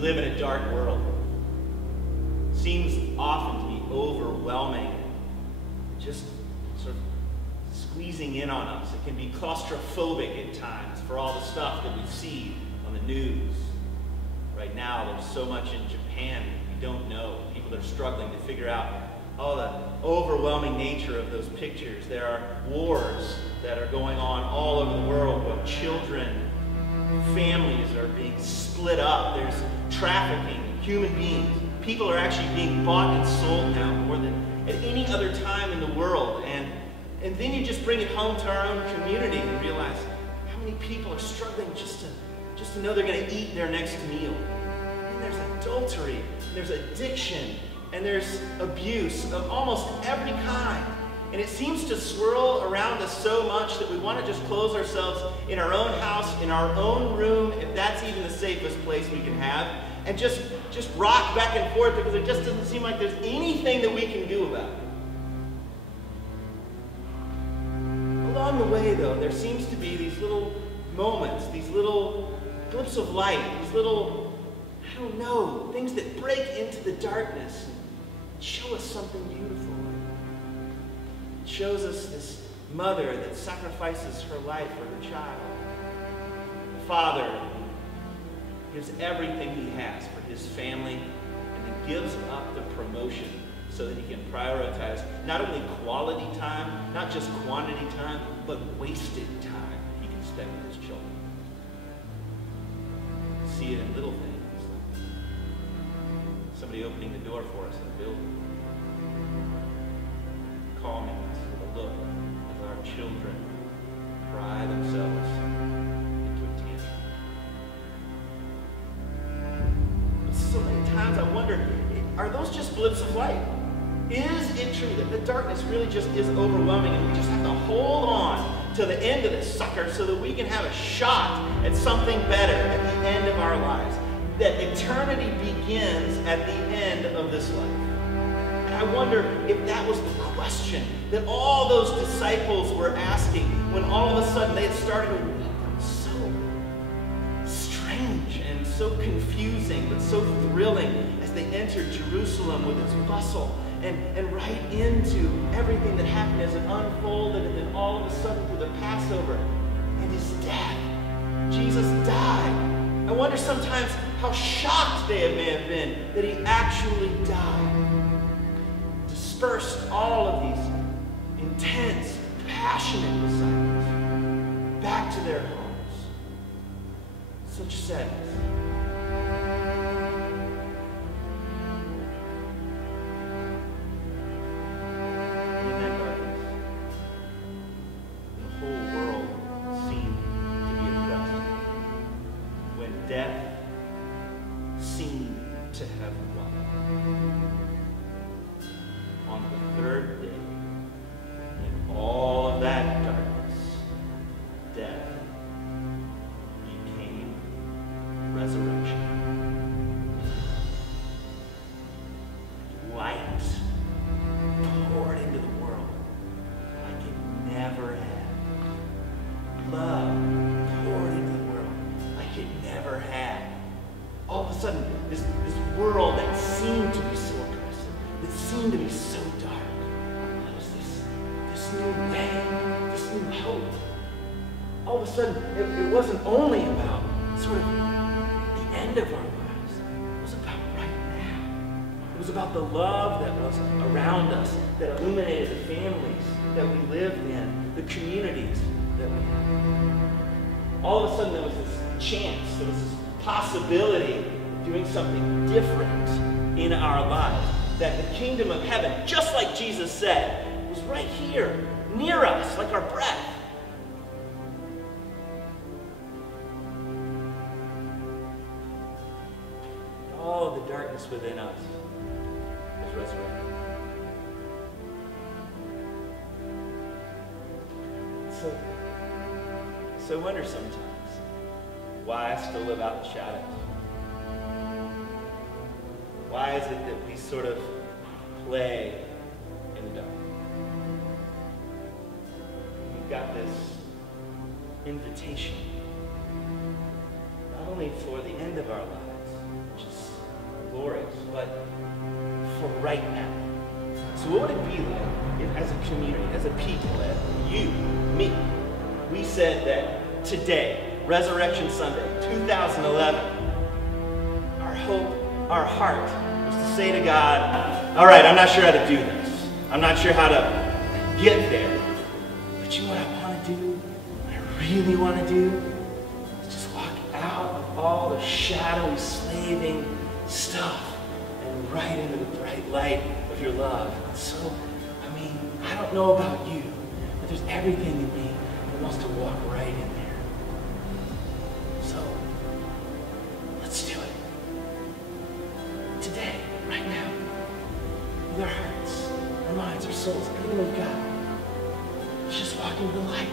live in a dark world. It seems often to be overwhelming, just sort of squeezing in on us. It can be claustrophobic at times for all the stuff that we see on the news. Right now, there's so much in Japan we don't know. People that are struggling to figure out all the overwhelming nature of those pictures. There are wars that are going on all over the world where children, families are being split up. There's trafficking, human beings. People are actually being bought and sold now more than at any other time in the world. And then you just bring it home to our own community and realize how many people are struggling just to know they're going to eat their next meal. And there's adultery, and there's addiction, and there's abuse of almost every kind. And it seems to swirl around us so much that we want to just close ourselves in our own house, in our own room, if that's even the safest place we can have, and just rock back and forth because it just doesn't seem like there's anything that we can do about it. Along the way, though, there seems to be these little moments, these little blips of light, these little, I don't know, things that break into the darkness and show us something beautiful. It shows us this mother that sacrifices her life for her child. A father who gives everything he has for his family and then gives up the promotion so that he can prioritize not only quality time, not just quantity time, but wasted time he can spend with his children. See it in little things, like somebody opening the door for us in a building, calming us with a look as our children cry themselves into a tantrum. But so many times I wonder, are those just blips of light? Is it true that the darkness really just is overwhelming and we just have to hold on to the end of this sucker so that we can have a shot at something better at the end of our lives? That eternity begins at the end of this life. And I wonder if that was the question that all those disciples were asking when all of a sudden they had started to weep. So strange and so confusing, but so thrilling as they entered Jerusalem with its bustle. And right into everything that happened as it unfolded, and then all of a sudden through the Passover and his death. Jesus died. I wonder sometimes how shocked they may have been that he actually died. Dispersed all of these intense, passionate disciples back to their homes. Such sadness. Death seemed to have won. On the third day, in all of that darkness, death became resurrection. Light poured into the world like it never had. Love poured into the world like it never had. All of a sudden, this world that seemed to be so oppressive, that seemed to be so dark, there was this new way, this new hope. All of a sudden, it wasn't only about sort of the end of our lives. It was about right now. It was about the love that was around us, that illuminated the families that we lived in, the communities that we had. All of a sudden, there was this chance, there was this possibility of doing something different in our lives. That the kingdom of heaven, just like Jesus said, was right here, near us, like our breath. All of the darkness within us was resurrected. So I wonder sometimes why I still live out in the shadows. Why is it that we sort of play in the dark? We've got this invitation, not only for the end of our lives, which is glorious, but for right now. So what would it be like if, as a community, as a people, you, me, we said that today, Resurrection Sunday, 2011, our hope, our heart was to say to God, all right, I'm not sure how to do this. I'm not sure how to get there. But you know what I want to do? What I really want to do? Is just walk out of all the shadowy, slaving stuff and right into the bright light of your love. And so, I mean, I don't know about you, but there's everything in me that wants to walk right in there. So, let's do it. Today, right now, with our hearts, our minds, our souls, everything we've got. Let's just walk into the light.